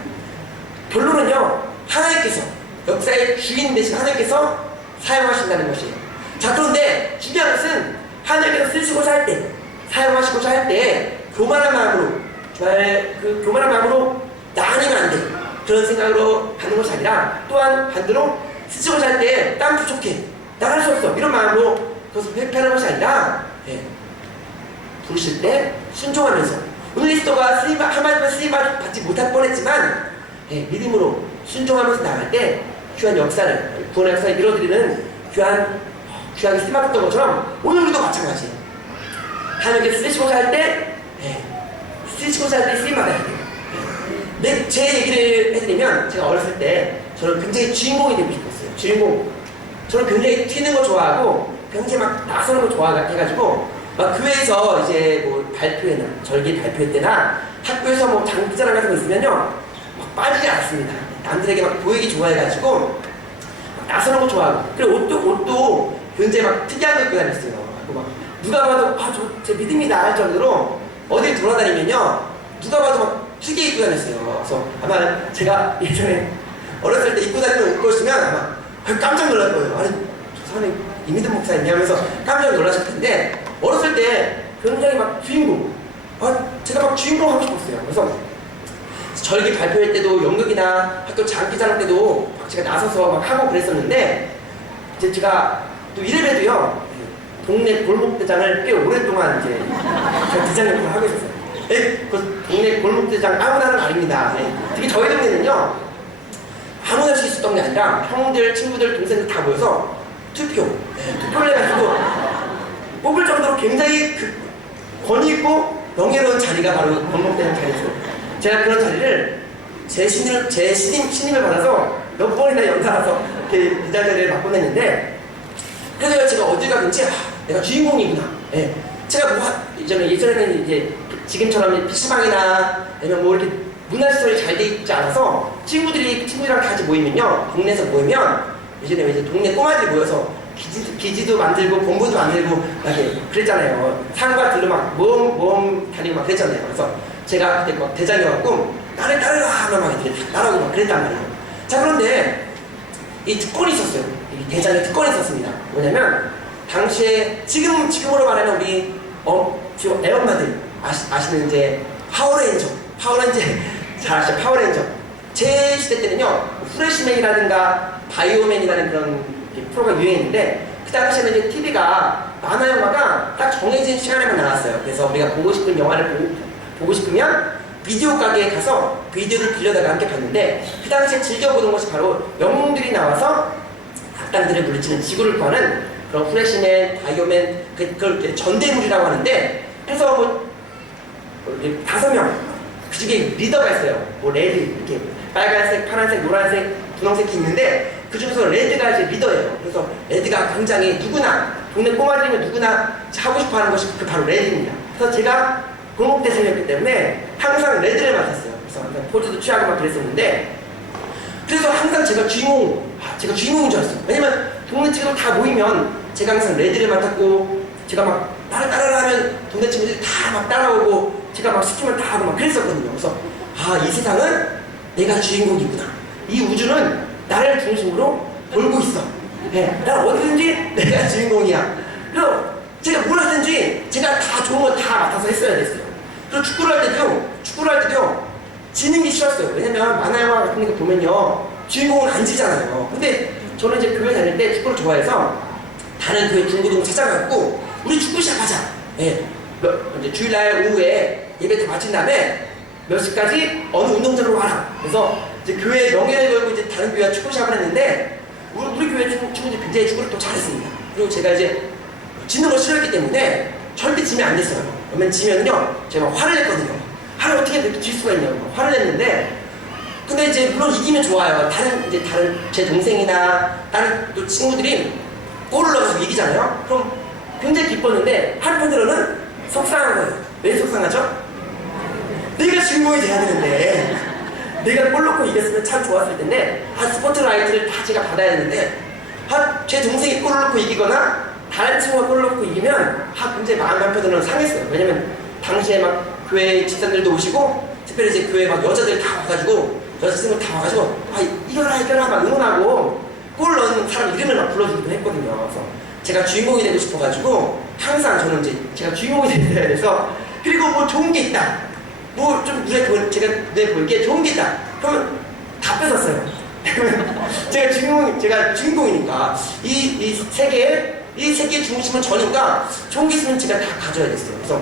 결론은요 하나님께서 역사의 주인 되신 하나님께서 사용하신다는 것이에요. 자 그런데 중요한 것은 하나님께서 쓰시고자 할 때 사용하시고자 할 때 교만한 마음으로 정말 그 교만한 마음으로 나 아니면 안 돼 그런 생각으로 가는 것이 아니라 또한 반대로 쓰시고자 할 때 난 부족해 난 할 수 없어 이런 마음으로 그것을 회피하는 것이 아니라 부르실 때 순종하면서 오늘 리스도가 한마디만 쓰임받지 못할 뻔했지만 믿음으로 순종하면서 나갈 때 귀한 역사를 구원의 역사를 이뤄드리는 귀하게 쓰임받았던 것처럼 오늘 우리도 마찬가지예요. 하나님께서 쓰시고자 할 때 쓰임받아야 돼요. 제 얘기를 해드리면 제가 어렸을 때 저는 굉장히 주인공이 되고 싶었어요. 주인공. 저는 굉장히 튀는 거 좋아하고 굉장히 막 나서는 거 좋아해가지고 막 교회에서 이제 뭐 발표회나 절기 발표회 때나 학교에서 뭐 장기자랑 같은 거 있으면요 막 빠지지 않습니다. 남들에게 막 보이기 좋아해가지고 막 나서는 거 좋아하고 그리고 옷도 굉장히 막 특이한 거 입고 다녔어요. 막 누가 봐도 제 믿음이다 할 정도로 어딜 돌아다니면요 누가 봐도 막 특이하게 입고 다녔어요. 그래서 아마 제가 예전에 어렸을 때 입고 다니는 옷 보시면 아마 깜짝 놀랄 거예요. 아니 저 사람이 이민든 목사님이 하면서 깜짝 놀라실 텐데 어렸을 때 굉장히 막 주인공 제가 막 주인공 하고 싶었어요. 그래서 절기 발표할 때도 연극이나 학교 장기자랑 때도 막 제가 나서서 막 하고 그랬었는데 이제 제가 또 이래봬도요 동네 골목대장을 꽤 오랫동안 이제 제가 대장 역할을 하고 있었어요. 그 동네 골목대장 아무나는 아닙니다. 특히 저희 동네는요 아무나 할 수 있었던 게 아니라 형들, 친구들, 동생들 다 모여서 투표를 해가지고 뽑을 정도로 굉장히 권위 있고 명예로운 자리가 바로 골목대장 자리였어요. 제가 그런 자리를 제 신임을 받아서 몇 번이나 연달아서 이렇게 대장 자리를 맡고 냈는데 그래서 제가 어딜 가든지 내가 주인공이구나. 제가 예전에는 이제 지금처럼 PC방이나 아니면 뭐 이렇게 문화시설이 잘 돼 있지 않아서 친구들이랑 같이 모이면요 동네에서 모이면 예전에 이제 동네 꼬마들이 모여서 기지도 만들고 본부도 만들고 이렇게 그랬잖아요. 산과 들로 막 모험 다니고 막 그랬잖아요. 그래서 제가 그때 막 대장이어갖고 나를 따르라 하면 막 이렇게 따라오고 막 그랬단 말이에요. 자 그런데 이 특권이 있었어요. 이 대장의 특권이 있었습니다. 뭐냐면 당시에 지금으로 말하면 우리 지금 애엄마들 아시는 이제 파워레인저 잘 아시죠? 파워레인저 제 시대 때는요 후레쉬맨이라든가 바이오맨이라는 그런 프로가 유행했는데 그 당시에는 이제 TV가 만화 영화가 딱 정해진 시간에만 나왔어요. 그래서 우리가 보고 싶은 영화를 보고 싶으면 비디오 가게에 가서 비디오를 빌려다가 함께 봤는데 그 당시에 즐겨보던 것이 바로 영웅들이 나와서 악당들을 물리치는 지구를 구하는 그런 후레쉬맨, 바이오맨, 그걸 전대물이라고 하는데, 해서 뭐, 5명, 그 중에 리더가 있어요. 뭐, 레드, 이렇게, 빨간색, 파란색, 노란색, 분홍색이 있는데, 그 중에서 레드가 이제 리더예요. 그래서 레드가 굉장히 누구나, 동네 꼬마들이면 누구나 하고 싶어 하는 것이 그 바로 레드입니다. 그래서 제가 공업대생이었기 때문에 항상 레드를 맡았어요. 그래서 항상 포즈도 취하고 막 그랬었는데, 그래서 항상 제가 주인공인 줄 알았어요. 왜냐면 동네 친구들 다 모이면 제가 항상 레드를 맡았고, 제가 막 나를 따라라 하면 동네 친구들이 다 막 따라오고, 제가 막 시키면 다 하고 막 그랬었거든요. 그래서 이 세상은 내가 주인공이구나. 이 우주는 나를 중심으로 돌고 있어. 네, 난 어디든지 내가 주인공이야. 그래서 제가 뭘 하든지 제가 다 좋은 거 다 맡아서 했어야 됐어요. 그리고 축구를 할 때도요, 지는 게 싫었어요. 왜냐면 만화영화 같은 거 보면요, 주인공은 안 지잖아요. 근데 저는 이제 교회 다닐 때 축구를 좋아해서 다른 교회 중고등 찾아가고 우리 축구 시작하자. 예. 이제 주일날 오후에 예배 다 마친 다음에 몇 시까지 어느 운동장으로 와라. 그래서 이제 교회 명예를 걸고 이제 다른 교회와 축구 시작을 했는데 우리 교회 친구들이 굉장히 축구를 또 잘했습니다. 그리고 제가 이제 지는 걸 싫어했기 때문에 절대 지면 안 됐어요. 그러면 지면은요, 제가 화를 냈거든요. 화를 어떻게 질 수가 있냐고 화를 냈는데, 근데 이제 물론 이기면 좋아요. 다른 제 동생이나 다른 또 친구들이 골을 넣어서 이기잖아요. 그럼 굉장히 기뻤는데 한편으로는 속상한 거예요. 왜 속상하죠? 내가 주인공이 돼야 되는데, 내가 골 넣고 이겼으면 참 좋았을 텐데, 스포트라이트를 다 제가 받아야 되는데, 제 동생이 골을 넣고 이기거나 다른 친구가 골을 넣고 이기면 굉장히 마음 한편으로는 상했어요. 왜냐면 당시에 막 교회 집사님들도 오시고, 특별히 이제 교회 막 여자들 다 와가지고, 여자친구 다 와가지고 이겨라 막 응원하고 골 넣는 사람 이름을 막 불러주기도 했거든요. 그래서 제가 주인공이 되고 싶어가지고 항상 저는 이제 제가 주인공이 돼야 돼서, 그리고 뭐 좋은 게 있다, 뭐 좀 제가 눈에 볼 게 좋은 게 있다 그러면 다 뺏었어요. 제가 주인공이니까 이 세계의 중심은 저니까 좋은 게 있으면 제가 다 가져야 됐어요. 그래서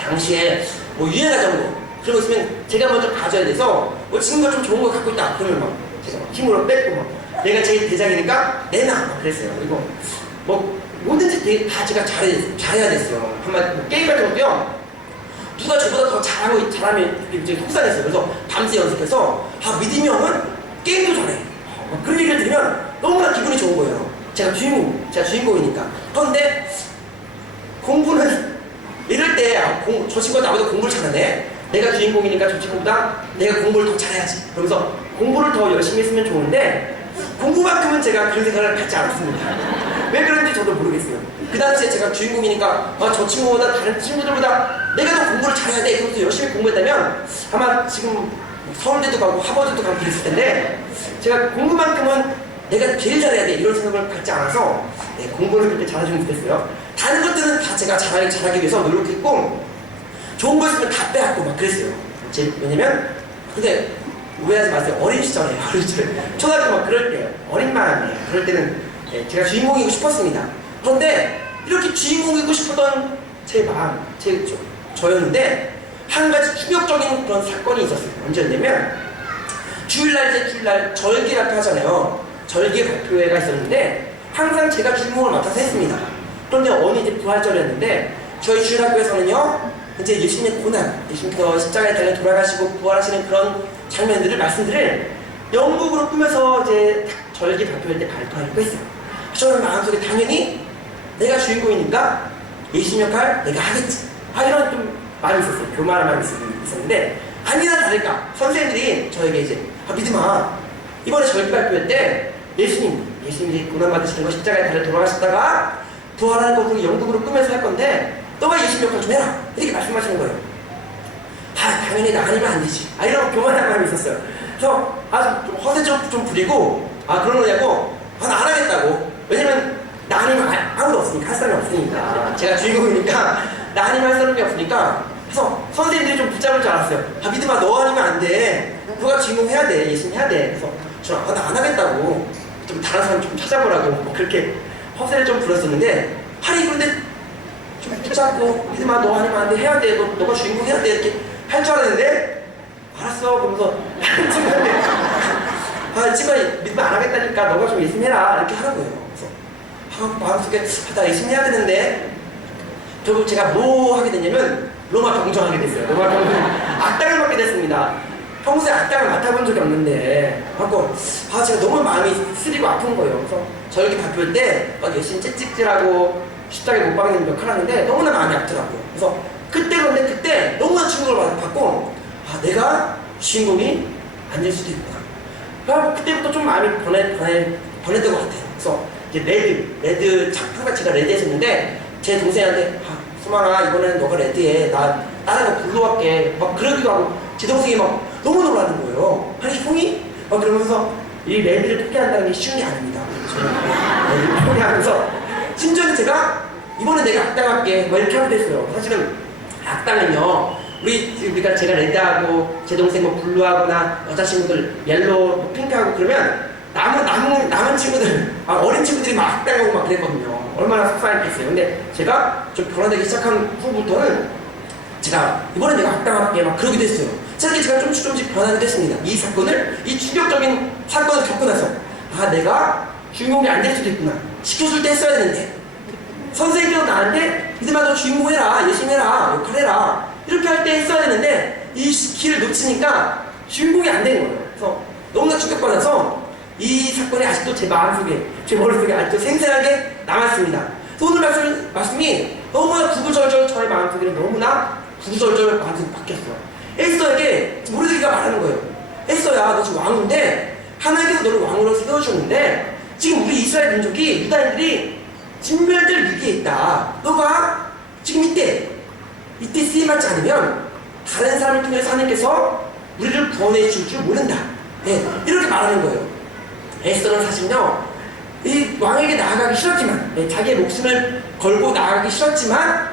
당시에 뭐 유행하 정도 그런 거 있으면 제가 먼저 가져야 돼서, 뭐 친구가 좀 좋은 거 갖고 있다 그러면 막 제가 막 힘으로 뺏고 막 내가 제일 대장이니까 내놔 막 그랬어요. 그리고 뭐 뭐든지 다 제가 잘해야 됐어요. 한마디 뭐 게임 같은 것도요, 누가 저보다 더 잘하면 이제 속상했어요. 그래서 밤새 연습해서 믿음이 형은 게임도 잘해. 그런 얘기를 들으면 너무나 기분이 좋은 거예요. 제가 주인공이니까. 그런데 공부는 이럴 때 저 친구가 나보다 공부를 잘하네. 내가 주인공이니까 저 친구보다 내가 공부를 더 잘해야지. 그러면서 공부를 더 열심히 했으면 좋은데, 공부만큼은 제가 그런 생각을 갖지 않았습니다. 왜 그런지 저도 모르겠어요. 그 당시에 제가 주인공이니까 저 친구보다 다른 친구들보다 내가 더 공부를 잘해야 돼. 그래서 열심히 공부했다면 아마 지금 서울대도 가고 하버드도 가고 그랬을 텐데, 제가 공부만큼은 내가 제일 잘해야 돼 이런 생각을 갖지 않아서 공부를 그렇게 잘해주면 좋겠어요. 다른 것들은 다 제가 잘하기 위해서 노력했고, 좋은 거 있으면 다 빼앗고 막 그랬어요. 왜냐면 근데 오해하지 마세요. 어린 시절에 초등학교 막 그럴 때 어린 마음에 그럴 때는 제가 주인공이고 싶었습니다. 그런데 이렇게 주인공이고 싶었던 제 마음, 저였는데 한 가지 충격적인 그런 사건이 있었어요. 언제였냐면 주일날 절기 발표 하잖아요. 절기 발표회가 있었는데 항상 제가 주인공을 맡아서 했습니다. 그런데 어느 이제 부활절이었는데 저희 주일학교에서는요, 이제 예수님의 고난, 예수님께서 십자가에 달려 돌아가시고 부활하시는 그런 말씀들을 연극으로 꾸며서 이제 절기 발표할 때 발표하려고 했어요. 저는 마음속에 당연히 내가 주인공이니까 예수님 역할 내가 하겠지. 이런 좀 마음이 있었어요. 교만한 마음이 있었는데, 아니나 다를까 선생님들이 저에게 이제 믿음아, 이번에 절기 발표할 때 예수님이 고난 받으시는 거 십자가에 달려 돌아가셨다가 부활하는 것으로 연극으로 꾸며서 할 건데 너가 예수님 역할 좀 해라, 이렇게 말씀하시는 거예요. 당연히 나 아니면 안 되지. 이런 교만한 마음이 있었어요. 그래서 좀 허세 좀 부리고 그런 거냐고 나 안 하겠다고. 왜냐면 나 아니면 아무도 없으니까, 할 사람이 없으니까, 제가 주인공이니까 나 아니면 할 사람이 없으니까. 그래서 선생님들이 좀 붙잡을 줄 알았어요. 믿음아, 너 아니면 안 돼. 너가 주인공 해야 돼. 예수님 해야 돼. 그래서 저는 나 안 하겠다고, 좀 다른 사람 좀 찾아보라고 뭐 그렇게 허세를 좀 부렸었는데, 그런데 좀 붙잡고 믿음아, 너 아니면 안 돼. 해야 돼. 너가 주인공 해야 돼. 이렇게 할 줄 알았는데, 알았어. 그러면서 친구가 믿으면 안 하겠다니까 너가 좀 예수님 해라. 이렇게 하는 거예요. 그래서 마음속에 나 열심히 해야 되는데 결국 제가 뭐 하게 됐냐면 로마 병정하게 됐어요. 로마 병정 악당을 맡게 됐습니다. 평소에 악당을 맡아본 적이 없는데 하고 제가 너무 마음이 쓰리고 아픈 거예요. 그래서 저녁에 바쁠 때 막 열심히 째찍질하고 십자가에 못 박는 역할을 하는데 너무나 마음이 아프더라고요. 그래서 그때 너무나 충격을 받고 내가 주인공이 안 될 수도 있구나. 그럼 그때부터 좀 마음이 변했던 것 같아요. 그래서 이제 레드 작품가 제가 레드 했었는데 제 동생한테 수만아 이번에는 너가 레드해. 나 다른 거 불러갈게. 막 그러기도 하고 제 동생이 막 너무 놀라는 거예요. 아니 형이? 막 그러면서 이 레드를 포기한다는 게 쉬운 게 아닙니다. 레드를 포기하면서 심지어는 제가 이번에 내가 악당할게 막 이렇게 하기도 했어요. 사실은 악당은요 우리가 제가 레드하고 제 동생 뭐 블루하거나 여자 친구들 옐로우 뭐 핑크하고 그러면 남은 친구들 어린 친구들이 막 악당하고 막 그랬거든요. 얼마나 속상했겠어요. 근데 제가 좀 변화되기 시작한 후부터는 제가 이번에 내가 악당할게 막 그러기도 했어요. 이렇게 제가 조금씩 변하기도 했습니다. 이 충격적인 사건을 겪고 나서 내가 주인공이 안 될 수도 있구나. 시켜줄 때 했어야 되는데 선생님께서 나한테 이들만 너 주인공 해라, 열심히 해라, 역할해라 이렇게 할 때 했어야 되는데 이 기회를 놓치니까 주인공이 안 된 거예요. 그래서 너무나 충격받아서 이 사건이 아직도 제 마음속에, 제 머릿속에 아직도 생생하게 남았습니다. 그래서 오늘 말씀이 너무나 구구절절 저의 마음속에는 너무나 구구절절 마음속에 바뀌었어요. 에스더에게 모르드게가 말하는 거예요. 에스더야, 너 지금 왕인데 하나님께서 너를 왕으로 세워주셨는데 지금 우리 이스라엘 민족이 유다인들이 진멸될 위기에 있다. 너가 지금 이때 쓰임받지 않으면 다른 사람을 통해서 하나님께서 우리를 구원해 줄 줄 모른다. 이렇게 말하는 거예요. 에스더는 사실은요 이 왕에게 나아가기 싫었지만 자기의 목숨을 걸고 나아가기 싫었지만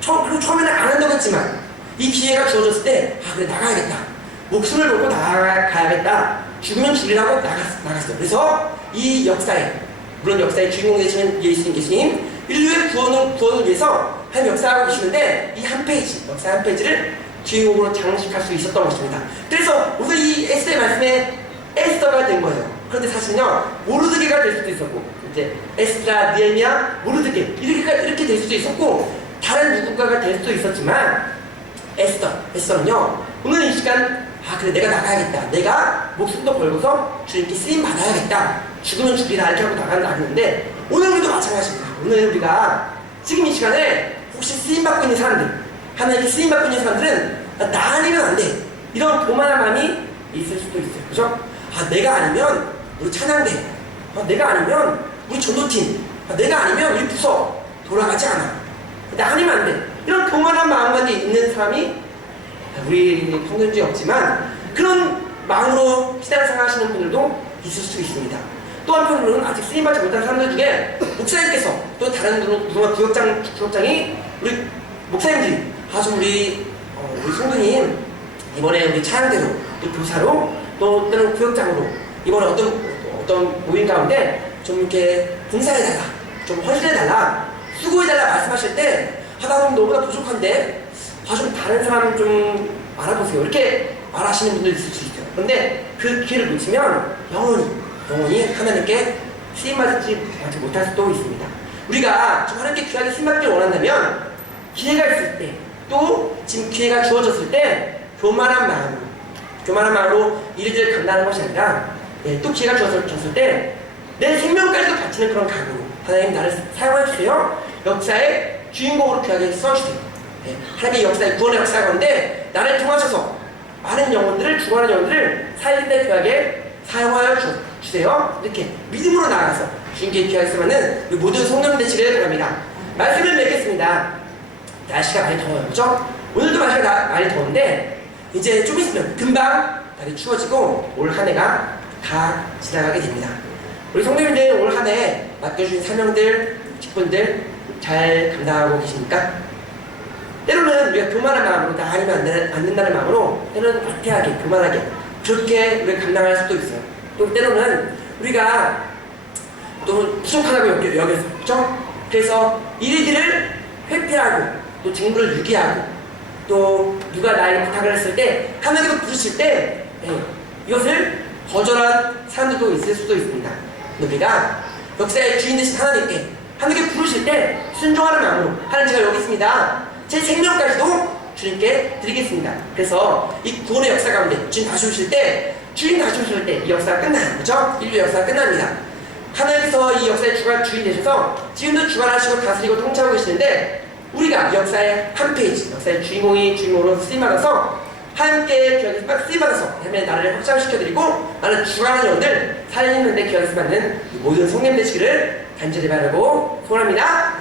그리고 처음에는 안 한다고 했지만 이 기회가 주어졌을 때 그래 나가야겠다. 목숨을 걸고 나가야겠다. 죽으면 죽이라고 나갔어요. 그래서 이 역사에 물론 역사의 주인공 되시는 예수님 인류의 구원을 위해서 한 역사하고 계시는데 이 한 페이지, 역사 한 페이지를 주인공으로 장식할 수 있었던 것입니다. 그래서 오늘 이 에스더의 말씀에 에스더가 된 거예요. 그런데 사실은요 모르드게가 될 수도 있었고 이제 에스라, 느헤미야, 모르드게 이렇게 될 수도 있었고 다른 누군가가 될 수도 있었지만 에스더는요 오늘 이 시간 그래 내가 나가야겠다. 내가 목숨도 걸고서 주님께 쓰임 받아야겠다. 죽으면 죽이라 이렇게 하고 나가는데 오늘 우리도 마찬가지입니다. 오늘 우리가 지금 이 시간에 혹시 쓰임 받고 있는 사람들 하나님께 쓰임 받고 있는 사람들은 나 아니면 안 돼. 이런 교만한 마음이 있을 수도 있어요. 그죠? 내가 아니면 우리 찬양대 내가 아니면 우리 전도팀 내가 아니면 우리 부서 돌아가지 않아. 나 아니면 안 돼. 이런 교만한 마음가짐이 있는 사람이 우리 평균주에 없지만 그런 마음으로 신앙생활 하시는 분들도 있을 수 있습니다. 또 한편으로는 아직 쓰임받지 못한 사람들 중에 목사님께서 또 다른 구역장이 우리 목사님들이 우리 성도님 이번에 우리 찬양대로 또 교사로 또 때는 구역장으로 이번에 어떤 모임 가운데 좀 이렇게 봉사해달라, 좀 헌신해달라, 수고해달라 말씀하실 때 나는 너무나 부족한데 좀 다른 사람 좀 알아보세요. 이렇게 말하시는 분들 있을 수 있어요. 그런데 그 기회를 놓치면 영원히 하나님께 쓰임받지 못할 수도 있습니다. 우리가 좀 하나님께 귀하게 쓰임받기를 원한다면 기회가 있을 때 또 지금 기회가 주어졌을 때 교만한 마음으로 일들을 감당하는 것이 아니라 또 기회가 주어졌을 때 내 생명까지도 바치는 그런 각오로 하나님 나를 사용해주세요. 역사의 주인공으로 귀하게 써주세요. 하나님의 역사의 구원의 역사 가운데 나를 통하셔서 많은 영혼들을 죽어가는 영혼들을 살릴 때 귀하게 사용하여 주세요. 이렇게 믿음으로 나아가서 주님께 귀하게 쓰면은 모든 성령 되시기를 바랍니다. 말씀을 맺겠습니다. 날씨가 많이 더워요. 그죠? 오늘도 날씨가 많이 더운데 이제 좀 있으면 금방 날이 추워지고 올 한 해가 다 지나가게 됩니다. 우리 성도님들 올 한 해 맡겨주신 사명들, 직분들 잘 감당하고 계십니까? 때로는 우리가 교만한 마음으로 나 아니면 안 된다는 마음으로 때로는 나태하게, 교만하게 그렇게 우리가 감당할 수도 있어요. 또 때로는 우리가 또 부족하다고 여겨서 그렇죠? 그래서 일들을 회피하고 또 직무를 유기하고 또 누가 나에게 부탁을 했을 때 하나님께서 부르실 때 이것을 거절한 사람들도 있을 수도 있습니다. 우리가 역사의 주인 되신 하나님께 부르실 때 순종하는 마음으로 하나님 제가 여기 있습니다. 제 생명까지도 주님께 드리겠습니다. 그래서 이 구원의 역사 가운데 주님 다시 오실 때 이 역사가 끝나요. 그렇죠? 인류 역사가 끝납니다. 하나님께서 이 역사의 주인 되셔서 지금도 주관하시고 다스리고 통치하고 계시는데 우리가 이 역사의 한 페이지, 역사의 주인공으로 쓰임받아서 함께 귀하게 쓰임받아서 하나님의 나라를 확장시켜드리고 나는 주관하는 영들 살리는 데 귀하게 쓰임받는 모든 성님 되시기를 간절히 바라고 소원합니다.